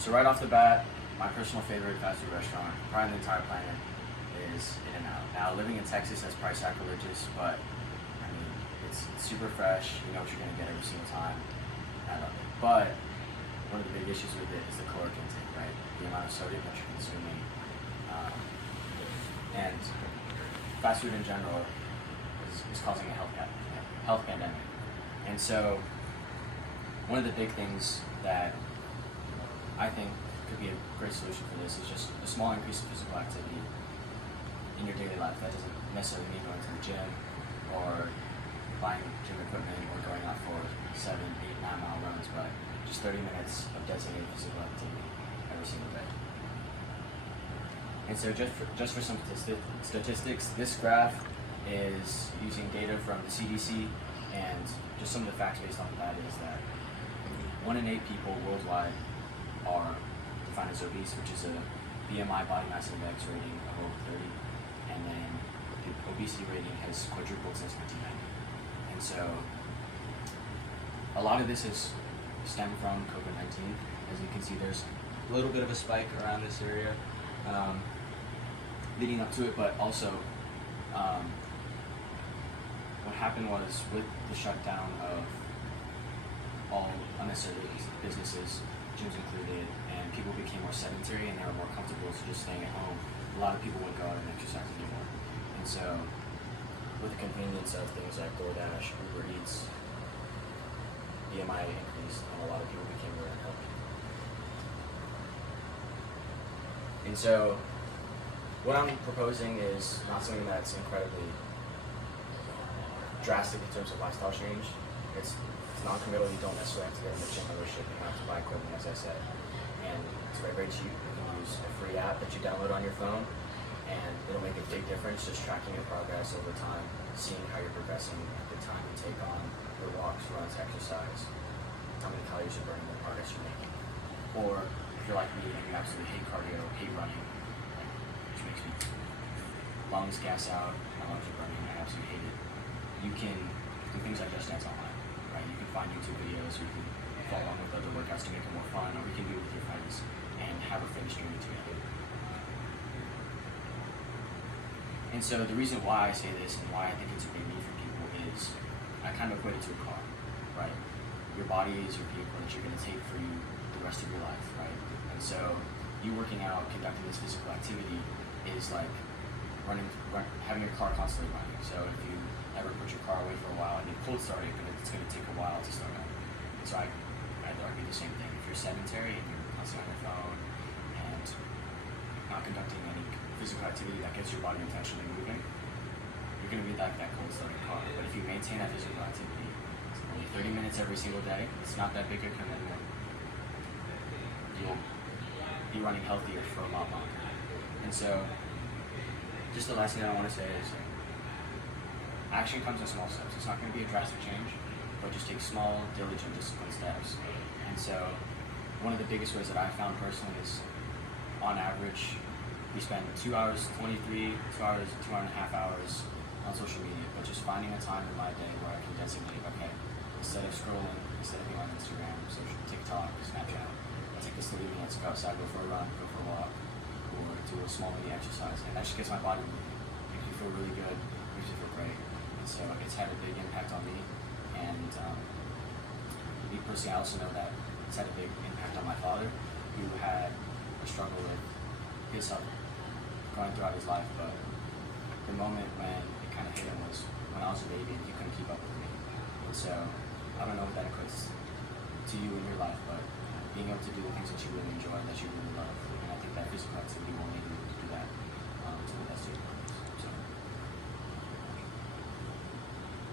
So right off the bat, my personal favorite fast food restaurant, probably on the entire planet, is In-N-Out. Now, living in Texas, that's probably sacrilegious, but I mean, it's super fresh. You know what you're gonna get every single time. I love it. But one of the big issues with it is the caloric intake, right? The amount of sodium that you're consuming, and fast food in general is causing a health pandemic. And so, one of the big things that I think could be a great solution for this is just a small increase in physical activity in your daily life. That doesn't necessarily mean going to the gym or buying gym equipment or going out for 7, 8, 9 mile runs, but just 30 minutes of designated physical activity every single day. And so just for some statistics, this graph is using data from the CDC, and just some of the facts based on that is that 1 in 8 people worldwide are defined as obese, which is a BMI body mass index rating of over 30, and then the obesity rating has quadrupled since 1990. And so a lot of this is stemmed from COVID-19. As you can see, there's a little bit of a spike around this area leading up to it, but also what happened was with the shutdown of all unnecessary businesses, gyms included, and people became more sedentary and they were more comfortable just staying at home. A lot of people wouldn't go out and exercise anymore. And so, with the convenience of things like DoorDash, Uber Eats, BMI increased, and a lot of people became more unhealthy. And so, what I'm proposing is not something that's incredibly drastic in terms of lifestyle change. It's non-committal. You don't necessarily have to get a gym membership. You don't have to buy equipment, as I said. And it's very, very cheap. You can use a free app that you download on your phone, and it'll make a big difference just tracking your progress over time, seeing how you're progressing at the time you take on your walks, runs, exercise, how many calories you're burning, the progress you're making. Or if you're like me and you absolutely hate cardio, hate running, which makes me lungs gas out, my lungs are burning, I absolutely hate it. You can do things like Just Dance online, right? You can find YouTube videos, or you can follow along with other workouts to make it more fun, or you can do it with your friends and have a fitness journey together. And so the reason why I say this and why I think it's a big need for people is I kind of equate it to a car, right? Your body is your vehicle that you're going to take for you the rest of your life, right? And so you working out, conducting this physical activity is like having your car constantly running. So if you ever put your car away for a while and you cold start it, it's going to take a while to start up. And so I'd argue the same thing. If you're sedentary and you're constantly on your phone and not conducting any physical activity that gets your body intentionally moving, you're going to be like that cold started car. But if you maintain that physical activity, it's only 30 minutes every single day, it's not that big a commitment, you'll be running healthier for a lot longer. And so, just the last thing I want to say is action comes in small steps. It's not going to be a drastic change, but just take small, diligent, disciplined steps. And so, one of the biggest ways that I found personally is, on average, we spend 2 hours, 2.5 hours on social media, but just finding a time in my day where I can designate, okay, instead of scrolling, instead of being on Instagram, social, TikTok, Snapchat, I'll take this 30 minutes, go outside, go for a run, go for a walk, or do a small mini exercise, and that just gets my body moving. Makes me feel really good, makes me feel great. And so it's had a big impact on me, and me personally, I also know that it's had a big impact on my father, who had a struggle with his health going throughout his life, but the moment when it kind of hit him was when I was a baby and he couldn't keep up with me. And so I don't know what that equates to you in your life, but being able to do the things that you really enjoy, that you